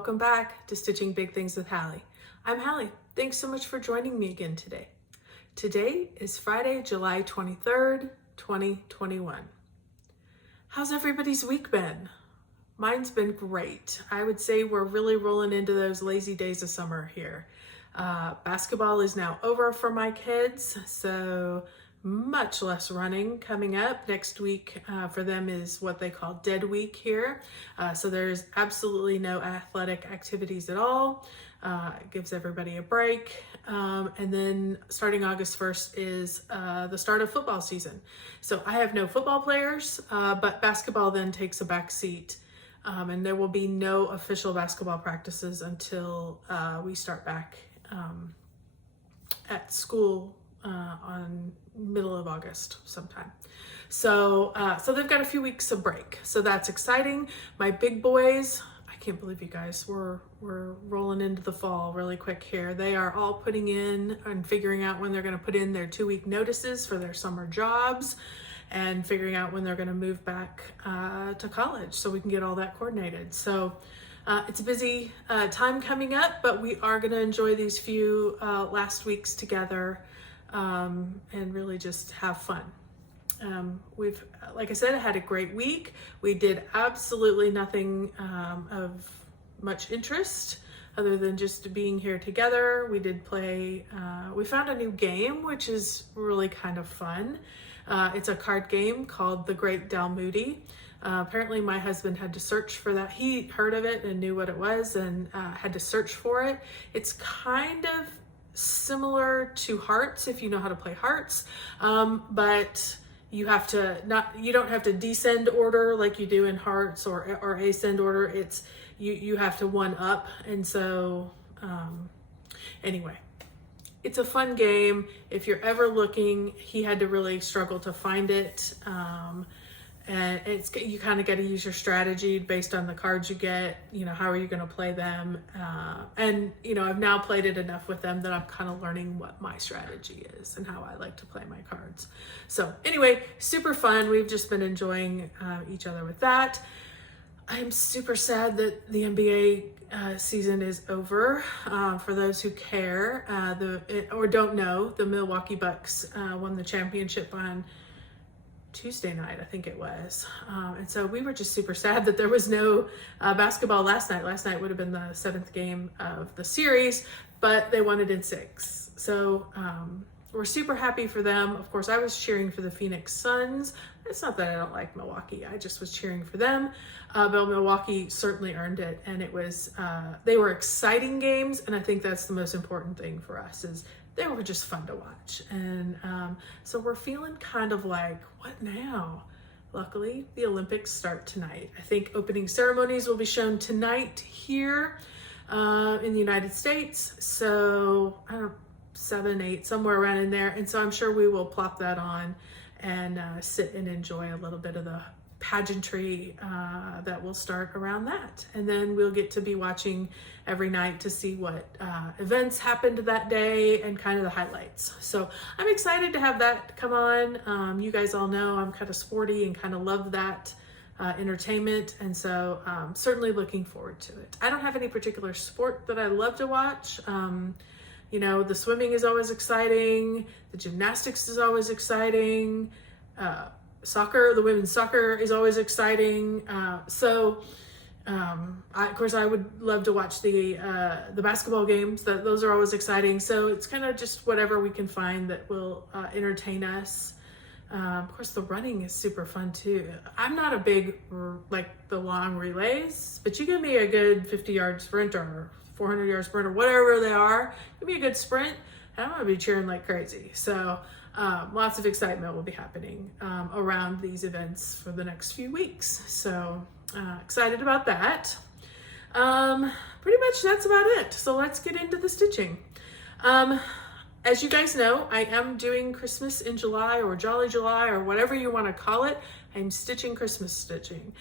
welcome back to Stitching Big Things with Hallie. I'm Hallie. Thanks so much for joining me again today. Today is Friday, July 23rd, 2021. How's everybody's week been? Mine's been great. I would say we're really rolling into those lazy days of summer here. Basketball is now over for my kids, so much less running coming up. Next week for them is what they call dead week here. So there's absolutely no athletic activities at all. It gives everybody a break. And then starting August 1st is the start of football season. So I have no football players, but basketball then takes a back seat. And there will be no official basketball practices until we start back at school on middle of August sometime. So they've got a few weeks of break. So that's exciting. My big boys, I can't believe you guys, we're rolling into the fall really quick here. They are all putting in and figuring out when they're going to put in their 2-week notices for their summer jobs and figuring out when they're going to move back to college so we can get all that coordinated. So it's a busy time coming up, but we are going to enjoy these few last weeks together and really just have fun. We've, like I said, had a great week. We did absolutely nothing of much interest other than just being here together. We did play, we found a new game, which is really kind of fun. It's a card game called The Great Dalmoody. Apparently my husband had to search for that. He heard of it and knew what it was and had to search for it. It's kind of similar to Hearts if you know how to play Hearts, but you have to you don't have to descend order like you do in Hearts or ascend order. It's you have to one up, and so anyway, it's a fun game. If you're ever looking, he had to really struggle to find it. And you kind of got to use your strategy based on the cards you get, how are you going to play them? And I've now played it enough with them that I'm kind of learning what my strategy is and how I like to play my cards. So anyway, super fun. We've just been enjoying each other with that. I'm super sad that the NBA season is over. For those who care or don't know, the Milwaukee Bucks won the championship on Tuesday night, I think it was. And so we were just super sad that there was no basketball last night. Last night would have been the 7th game of the series, but they won it in 6. So we're super happy for them. Of course, I was cheering for the Phoenix Suns. It's not that I don't like Milwaukee. I just was cheering for them. But Milwaukee certainly earned it. And it was, they were exciting games. And I think that's the most important thing for us is they were just fun to watch. And so we're feeling kind of like, what now? Luckily, the Olympics start tonight. I think opening ceremonies will be shown tonight here in the United States. So I don't know, 7, 8, somewhere around in there. And so I'm sure we will plop that on and sit and enjoy a little bit of the pageantry that will start around that. And then we'll get to be watching every night to see what events happened that day and kind of the highlights. So I'm excited to have that come on. You guys all know I'm kind of sporty and kind of love that entertainment. And so certainly looking forward to it. I don't have any particular sport that I love to watch. The swimming is always exciting. The gymnastics is always exciting. Soccer, the women's soccer is always exciting. Of course, I would love to watch the basketball games. Those are always exciting. So it's kind of just whatever we can find that will entertain us. Of course, the running is super fun too. I'm not a big, the long relays, but you give me a good 50-yard sprint or 400-yard sprint or whatever they are, give me a good sprint, and I'm going to be cheering like crazy. So lots of excitement will be happening around these events for the next few weeks. So excited about that. Pretty much that's about it. So let's get into the stitching. As you guys know, I am doing Christmas in July or Jolly July or whatever you want to call it. I'm stitching Christmas stitching.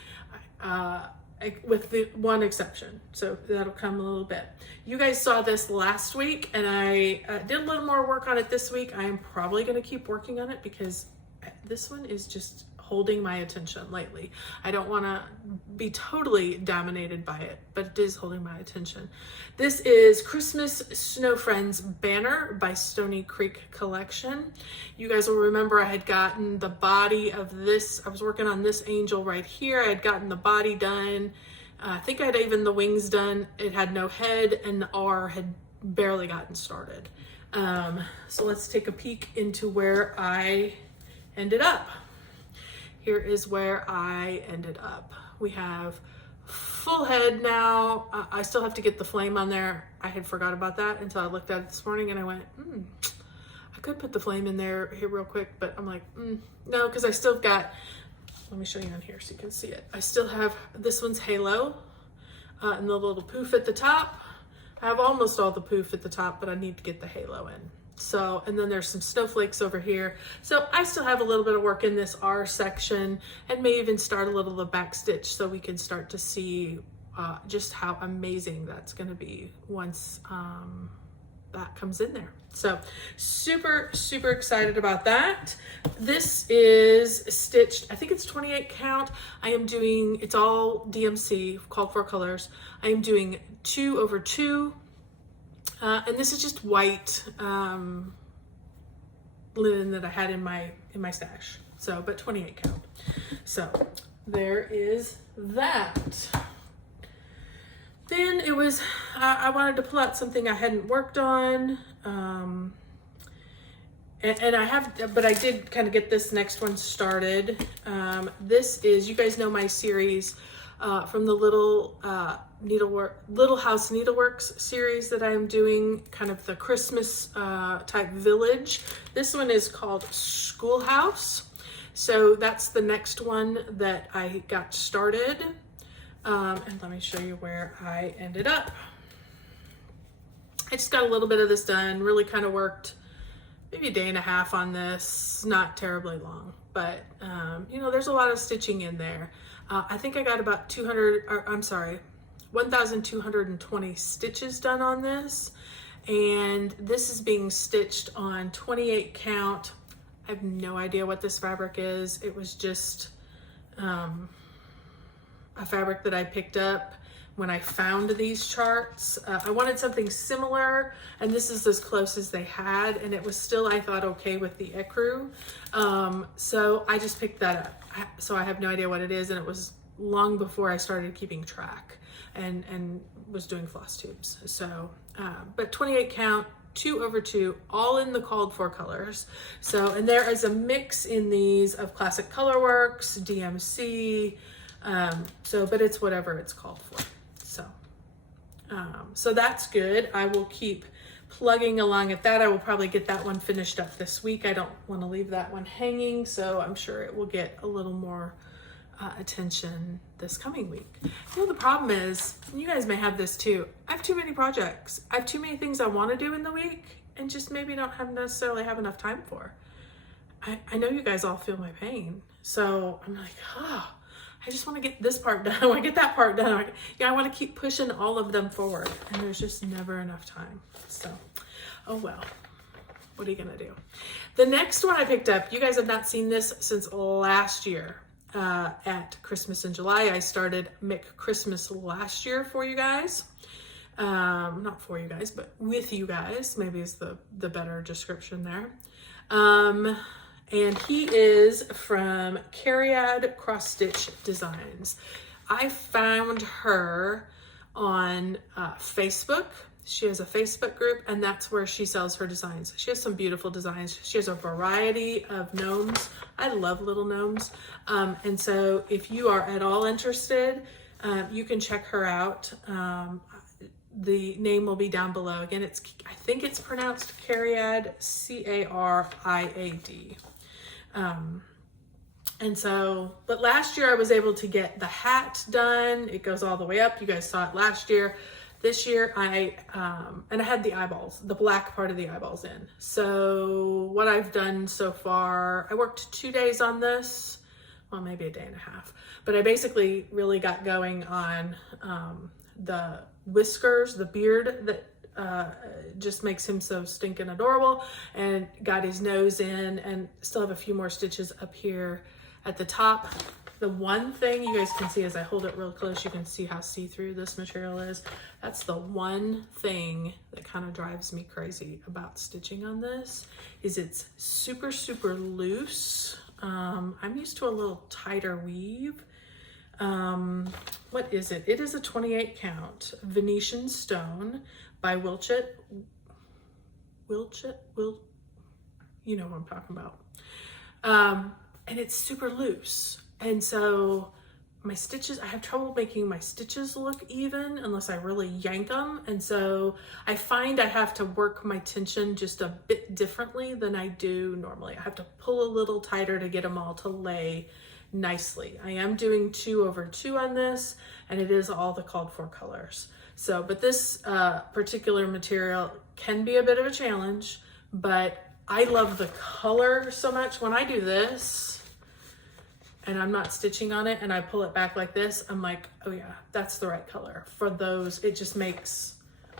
With the one exception. So that'll come a little bit. You guys saw this last week and I did a little more work on it this week. I am probably going to keep working on it because this one is just holding my attention lately. I don't want to be totally dominated by it, but it is holding my attention. This is Christmas Snow Friends Banner by Stoney Creek Collection. You guys will remember I had gotten the body of this. I was working on this angel right here. I had gotten the body done. I think I had even the wings done. It had no head, and the R had barely gotten started. So let's take a peek into where I ended up. Here is where I ended up. We have full head now. I still have to get the flame on there. I had forgot about that until I looked at it this morning and I went, I could put the flame in there here real quick, but I'm like, no, because I still got, let me show you on here so you can see it. I still have, this one's halo and the little poof at the top. I have almost all the poof at the top, but I need to get the halo in. So, and then there's some snowflakes over here. So I still have a little bit of work in this R section, and may even start a little of the back stitch so we can start to see just how amazing that's gonna be once that comes in there. So super, super excited about that. This is stitched, I think it's 28 count. I am doing, it's all DMC, called for colors. I am doing 2 over 2. And this is just white linen that I had in my stash. So, but 28 count. So there is that. Then it was, I wanted to pull out something I hadn't worked on. And I have, but I did kind of get this next one started. This is, you guys know my series from the Little House Needleworks series that I'm doing, kind of the Christmas type village. This one is called Schoolhouse. So that's the next one that I got started. And let me show you where I ended up. I just got a little bit of this done, really kind of worked maybe a day and a half on this, not terribly long, but you know, there's a lot of stitching in there. I think I got about 1,220 stitches done on this, and this is being stitched on 28 count. I have no idea what this fabric is. It was just a fabric that I picked up when I found these charts. I wanted something similar, and this is as close as they had, and it was still, I thought, okay with the ecru. So I just picked that up. So I have no idea what it is, and it was long before I started keeping track and was doing floss tubes. So, but 28 count, 2 over 2, all in the called for colors. So, and there is a mix in these of Classic Colorworks, DMC, so, but it's whatever it's called for. So, so that's good. I will keep plugging along at that. I will probably get that one finished up this week. I don't want to leave that one hanging, so I'm sure it will get a little more attention this coming week. You know, the problem is, and you guys may have this too, I have too many projects. I have too many things I want to do in the week and just maybe don't necessarily have enough time for. I know you guys all feel my pain. So I'm like, I just want to get this part done. I want to get that part done. I want to keep pushing all of them forward, and there's just never enough time. So, oh well, what are you going to do? The next one I picked up, you guys have not seen this since last year at Christmas in July. I started McChristmas last year for you guys. Not for you guys, but with you guys, maybe is the better description there. And he is from Cariad Cross Stitch Designs. I found her on Facebook. She has a Facebook group, and that's where she sells her designs. She has some beautiful designs. She has a variety of gnomes. I love little gnomes. And so if you are at all interested, you can check her out. The name will be down below. Again, I think it's pronounced Cariad, Cariad. And so, but last year I was able to get the hat done. It goes all the way up. You guys saw it last year. This year and I had the eyeballs, the black part of the eyeballs in. So what I've done so far, I worked 2 days on this, well, maybe a day and a half, but I basically really got going on the whiskers, the beard that just makes him so stinking adorable, and got his nose in, and still have a few more stitches up here at the top. The one thing you guys can see as I hold it real close, you can see how see-through this material is. That's the one thing that kind of drives me crazy about stitching on this, is it's super, super loose. I'm used to a little tighter weave. What is it? It is a 28 count Venetian stone by Wilchit, you know what I'm talking about. And it's super loose. And so my stitches, I have trouble making my stitches look even unless I really yank them. And so I find I have to work my tension just a bit differently than I do normally. I have to pull a little tighter to get them all to lay nicely. I am doing 2/2 on this, and it is all the called for colors. So, but this particular material can be a bit of a challenge, but I love the color so much. When I do this and I'm not stitching on it and I pull it back like this, I'm like, oh yeah, that's the right color for those. It just makes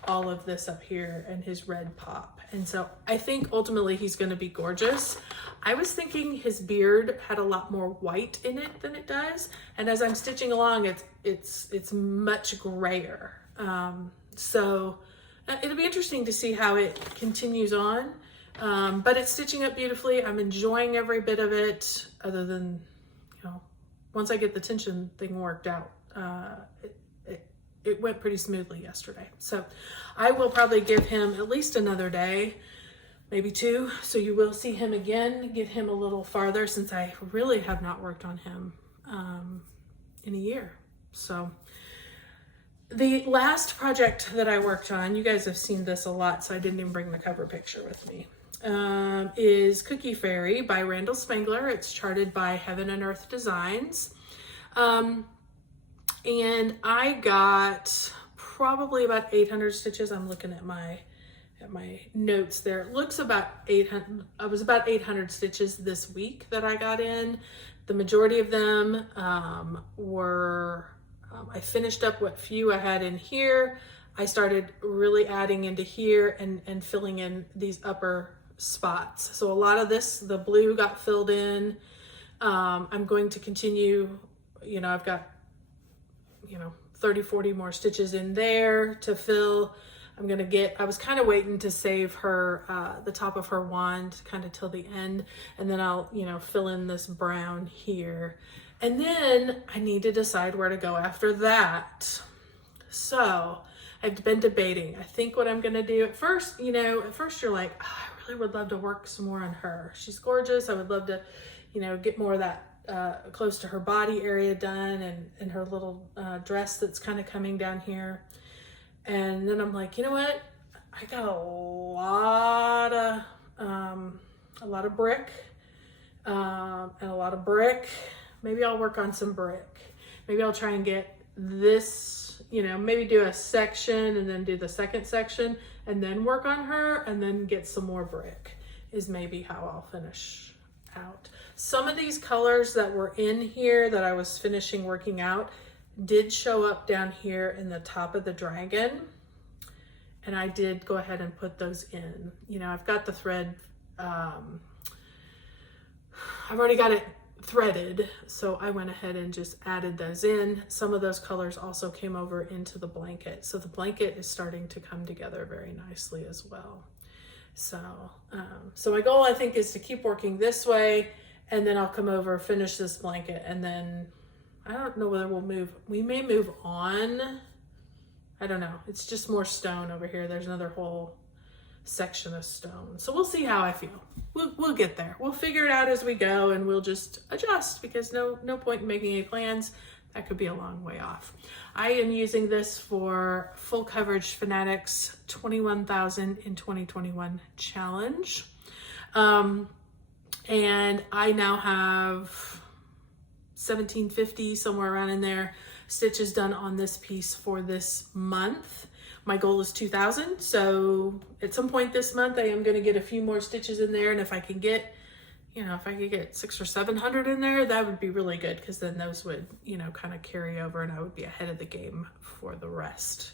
all of this up here and his red pop. And so I think ultimately he's going to be gorgeous. I was thinking his beard had a lot more white in it than it does. And as I'm stitching along, it's much grayer. So it'll be interesting to see how it continues on. But it's stitching up beautifully. I'm enjoying every bit of it, other than, you know, once I get the tension thing worked out, it went pretty smoothly yesterday. So I will probably give him at least another day, maybe 2. So you will see him again, get him a little farther, since I really have not worked on him in a year. So the last project that I worked on, you guys have seen this a lot, so I didn't even bring the cover picture with me, is Cookie Fairy by Randal Spangler. It's charted by Heaven and Earth Designs. And I got probably about 800 stitches. I'm looking at my notes there. It looks about 800. I was about 800 stitches this week that I got in. The majority of them were, I finished up what few I had in here. I started really adding into here and filling in these upper spots. So a lot of this, the blue got filled in. I'm going to continue, you know, I've got, 30, 40 more stitches in there to fill. I was kind of waiting to save her, the top of her wand kind of till the end. And then I'll, fill in this brown here. And then I need to decide where to go after that. So I've been debating. I think what I'm going to do at first, you're like, oh, I really would love to work some more on her. She's gorgeous. I would love to, get more of that close to her body area done, and her little dress that's kind of coming down here. And then I'm like, you know what? I got a lot of brick, and a lot of brick. Maybe I'll work on some brick. Maybe I'll try and get this, maybe do a section and then do the second section and then work on her, and then get some more brick is maybe how I'll finish out. Some of these colors that were in here that I was finishing working out did show up down here in the top of the dragon, and I did go ahead and put those in. I've got the thread, I've already got it threaded, so I went ahead and just added those in. Some of those colors also came over into the blanket, so the blanket is starting to come together very nicely as well. So my goal, I think, is to keep working this way, and then I'll come over, finish this blanket, and then I don't know whether we may move on. I don't know. It's just more stone over here. There's another whole section of stone. So we'll see how I feel. We'll get there. We'll figure it out as we go, and we'll just adjust, because no point in making any plans. That could be a long way off. I am using this for Full Coverage Fanatics 21,000 in 2021 challenge. And I now have 1750, somewhere around in there, stitches done on this piece for this month. My goal is 2,000. So at some point this month, I am going to get a few more stitches in there. And if I can get, if I could get 600 or 700 in there, that would be really good, because then those would, kind of carry over, and I would be ahead of the game for the rest,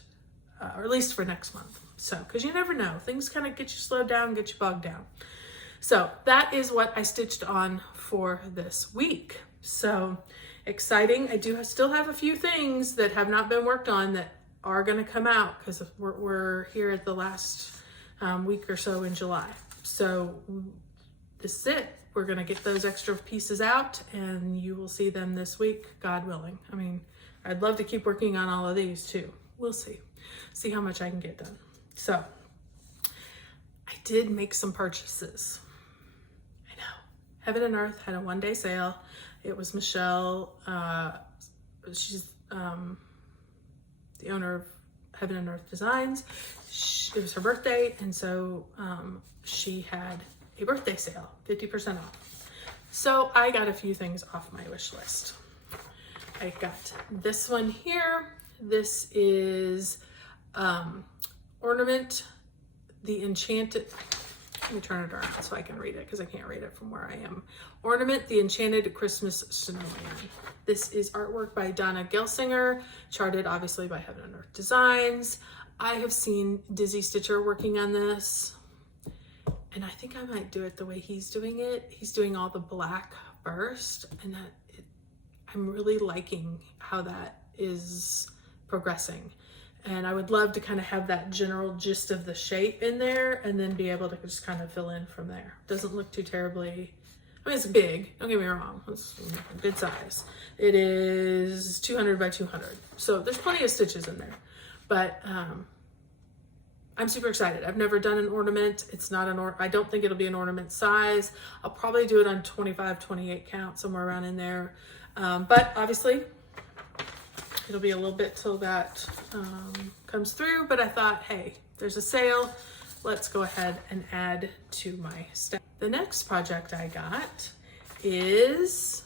or at least for next month. So, because you never know, things kind of get you slowed down, get you bogged down. So that is what I stitched on for this week. So exciting. I do still have a few things that have not been worked on that are going to come out because we're here at the last week or so in July. So this is it. We're going to get those extra pieces out and you will see them this week, God willing. I mean, I'd love to keep working on all of these too. We'll see how much I can get done. So I did make some purchases. I know. Heaven and Earth had a one-day sale. It was Michelle. She's the owner of Heaven and Earth Designs. It was her birthday, and so she had a birthday sale, 50% off. So I got a few things off my wish list. I got this one here. This is Ornament the Enchanted. Let me turn it around so I can read it because I can't read it from where I am. Ornament the Enchanted Christmas Snowman. This is artwork by Donna Gelsinger, charted obviously by Heaven and Earth Designs. I have seen Dizzy Stitcher working on this, and I think I might do it the way he's doing it. He's doing all the black first, and I'm really liking how that is progressing. And I would love to kind of have that general gist of the shape in there and then be able to just kind of fill in from there. Doesn't look too terribly, I mean, it's big, don't get me wrong, it's a good size. It is 200 by 200. So there's plenty of stitches in there, but I'm super excited. I've never done an ornament. It's not I don't think it'll be an ornament size. I'll probably do it on 25, 28 count, somewhere around in there. But obviously, it'll be a little bit till that comes through, but I thought, hey, there's a sale. Let's go ahead and add to my stack. The next project I got is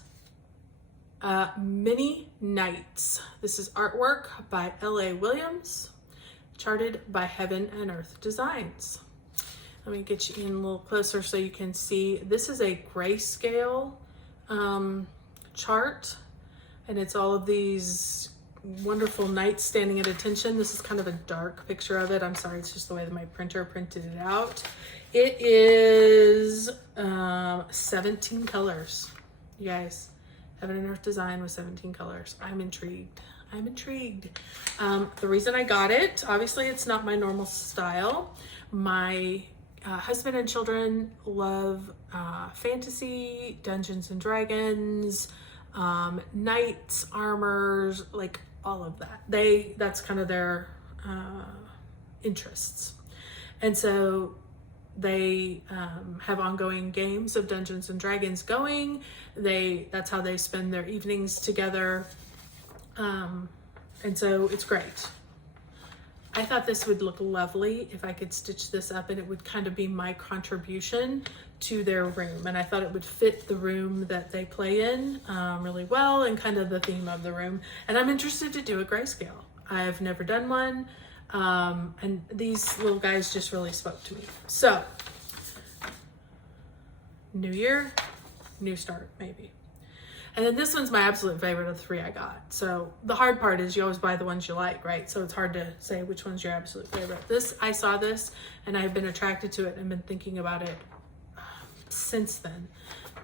Mini Nights. This is artwork by L.A. Williams, charted by Heaven and Earth Designs. Let me get you in a little closer so you can see. This is a grayscale chart, and it's all of these wonderful knights standing at attention. This is kind of a dark picture of it. I'm sorry, it's just the way that my printer printed it out. It is 17 colors. You guys, Heaven and Earth Design with 17 colors. I'm intrigued. The reason I got it, obviously it's not my normal style. My husband and children love fantasy, Dungeons and Dragons, knights, armors, like all of that. That's kind of their interests. And so they have ongoing games of Dungeons and Dragons going. That's how they spend their evenings together. And so it's great. I thought this would look lovely if I could stitch this up, and it would kind of be my contribution to their room. And I thought it would fit the room that they play in really well, and kind of the theme of the room. And I'm interested to do a grayscale. I've never done one. And these little guys just really spoke to me. So, new year, new start, maybe. And then this one's my absolute favorite of the three I got. So the hard part is you always buy the ones you like, right? So it's hard to say which one's your absolute favorite. I saw this and I've been attracted to it and been thinking about it since then.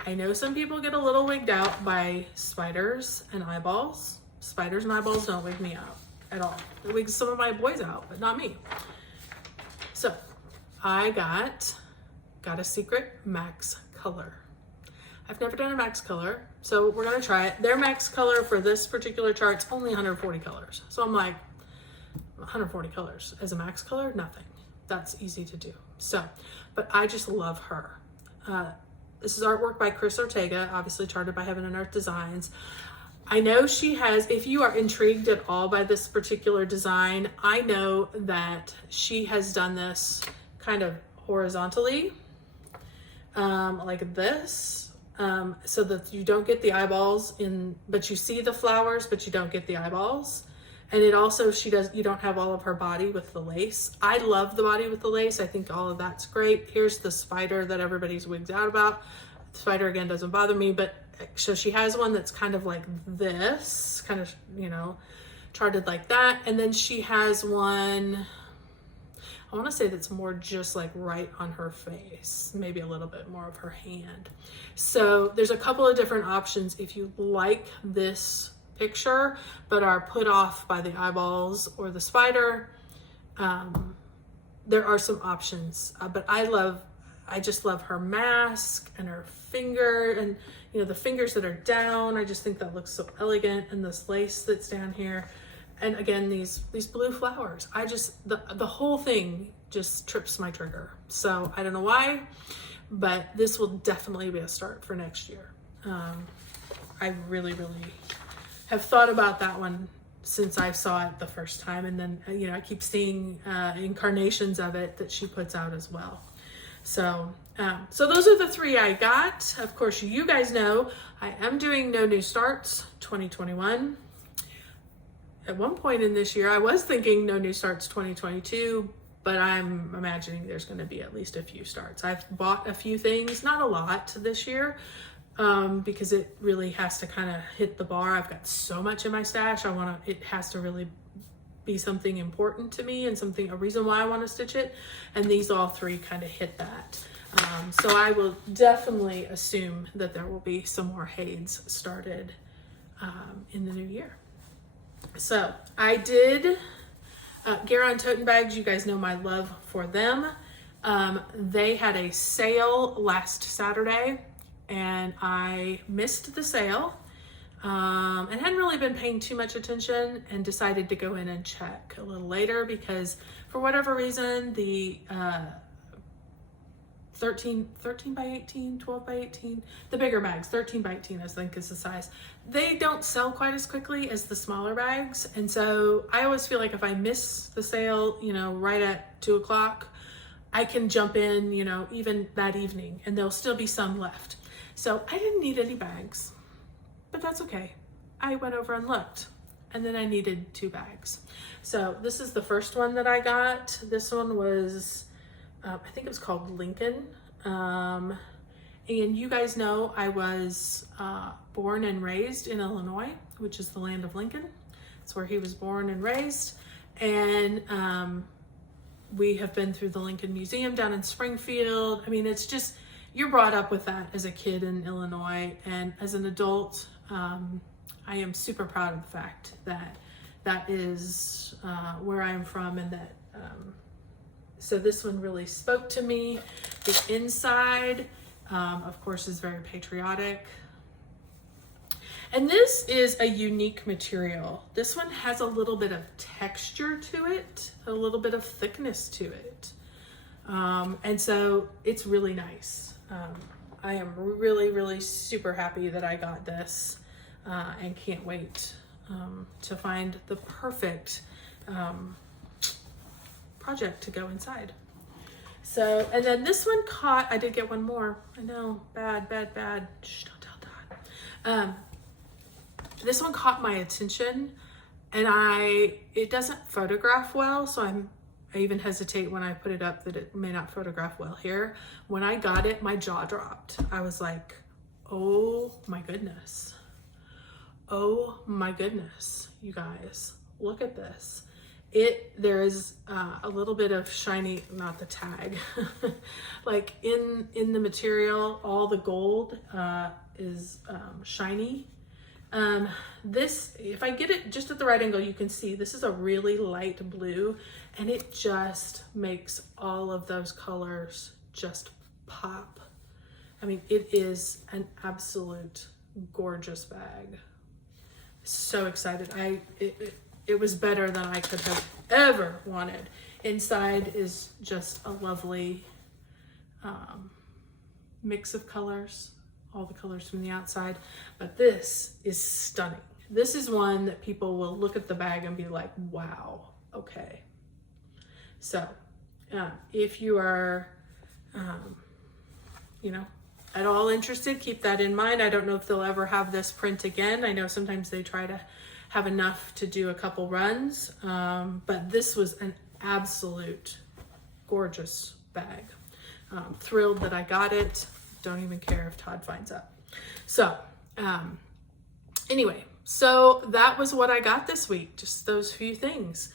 I know some people get a little wigged out by spiders and eyeballs. Spiders and eyeballs don't wig me out at all. It wigs some of my boys out, but not me. So I got a secret max color. I've never done a max color, so we're gonna try it. Their max color for this particular chart's only 140 colors. So I'm like, 140 colors as a max color? Nothing. That's easy to do. So, but I just love her. This is artwork by Chris Ortega, obviously charted by Heaven and Earth Designs. I know she has, if you are intrigued at all by this particular design, I know that she has done this kind of horizontally, like this. So that you don't get the eyeballs but you see the flowers, but you don't get the eyeballs. And it also, you don't have all of her body with the lace. I love the body with the lace. I think all of that's great. Here's the spider that everybody's wigged out about. The spider, again, doesn't bother me, but so she has one that's kind of like this, kind of, charted like that. And then she has one, I want to say that's more just like right on her face, maybe a little bit more of her hand. So there's a couple of different options if you like this picture but are put off by the eyeballs or the spider. There are some options, but I just love her mask and her finger, and you know, the fingers that are down. I just think that looks so elegant, and this lace that's down here, and again these blue flowers. I just the whole thing just trips my trigger. So I don't know why, but this will definitely be a start for next year. I really have thought about that one since I saw it the first time, and then you know, I keep seeing incarnations of it that she puts out as well. So those are the 3 I got. Of course, you guys know I am doing No New Starts 2021. At one point in this year, I was thinking No New Starts 2022, but I'm imagining there's going to be at least a few starts. I've bought a few things, not a lot this year, because it really has to kind of hit the bar. I've got so much in my stash. It has to really be something important to me and a reason why I want to stitch it. And these all 3 kind of hit that. So I will definitely assume that there will be some more HAEDs started in the new year. So I did Cariad tote bags. You guys know my love for them. They had a sale last Saturday, and I missed the sale and hadn't really been paying too much attention, and decided to go in and check a little later because for whatever reason the 13 by 18, 12 by 18, the bigger bags, 13 by 18 I think is the size, they don't sell quite as quickly as the smaller bags. And so I always feel like if I miss the sale, you know, right at 2 o'clock, I can jump in, you know, even that evening, and there'll still be some left. So I didn't need any bags, but that's okay. I went over and looked, and then I needed 2 bags. So this is the first one that I got. This one was, I think it was called Lincoln. And you guys know I was born and raised in Illinois, which is the land of Lincoln. It's where he was born and raised. And we have been through the Lincoln Museum down in Springfield. I mean, it's just, you're brought up with that as a kid in Illinois, and as an adult, I am super proud of the fact that that is where I'm from, and that so this one really spoke to me. The inside, of course, is very patriotic. And this is a unique material. This one has a little bit of texture to it, a little bit of thickness to it. And so it's really nice. I am really super happy that I got this and can't wait to find the perfect project to go inside. So, and then this one caught, I did get one more. I know, bad. Shh, don't tell Todd. This one caught my attention, and it doesn't photograph well, so I even hesitate when I put it up that it may not photograph well here. When I got it, my jaw dropped. I was like, oh my goodness. Oh my goodness, you guys, look at this. There is a little bit of shiny, not the tag, like in the material, all the gold is shiny. This, if I get it just at the right angle, you can see this is a really light blue, and it just makes all of those colors just pop. I mean, it is an absolute gorgeous bag. So excited. It was better than I could have ever wanted. Inside is just a lovely mix of colors, all the colors from the outside, but this is stunning. This is one that people will look at the bag and be like, wow, okay. So if you are, you know, at all interested, keep that in mind. I don't know if they'll ever have this print again. I know sometimes they try to have enough to do a couple runs, but this was an absolute gorgeous bag. Thrilled that I got it. Don't even care if Todd finds out. So anyway, so that was what I got this week, just those few things.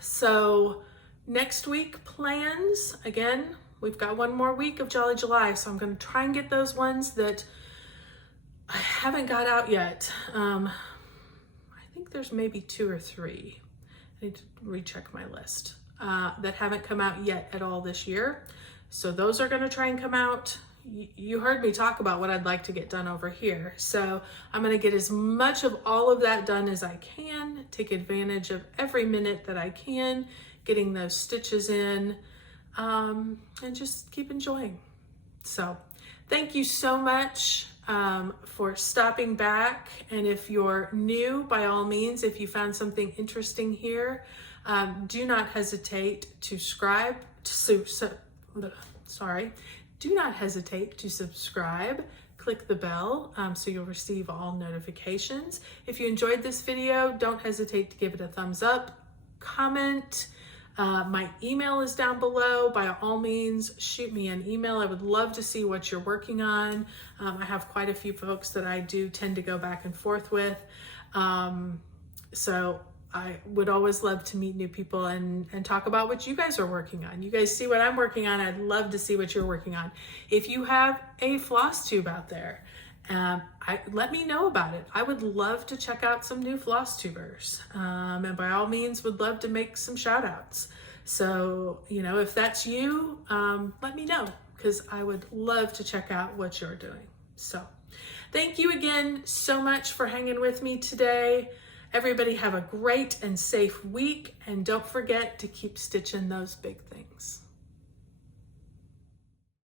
So Next week plans, again, we've got one more week of Jolly July, so I'm going to try and get those ones that I haven't got out yet. I think there's maybe 2 or 3. I need to recheck my list that haven't come out yet at all this year. So those are going to try and come out. You heard me talk about what I'd like to get done over here. So I'm going to get as much of all of that done as I can, take advantage of every minute that I can, getting those stitches in, and just keep enjoying. So thank you so much for stopping back. And if you're new, by all means, if you found something interesting here, do not hesitate to subscribe. Do not hesitate to subscribe. Click the bell so you'll receive all notifications. If you enjoyed this video, don't hesitate to give it a thumbs up, comment. My email is down below. By all means, shoot me an email. I would love to see what you're working on. I have quite a few folks that I do tend to go back and forth with. So I would always love to meet new people and talk about what you guys are working on. You guys see what I'm working on. I'd love to see what you're working on. If you have a floss tube out there, let me know about it. I would love to check out some new floss tubers. And by all means, would love to make some shout outs. So, if that's you, let me know, because I would love to check out what you're doing. So thank you again so much for hanging with me today. Everybody have a great and safe week, and don't forget to keep stitching those big things.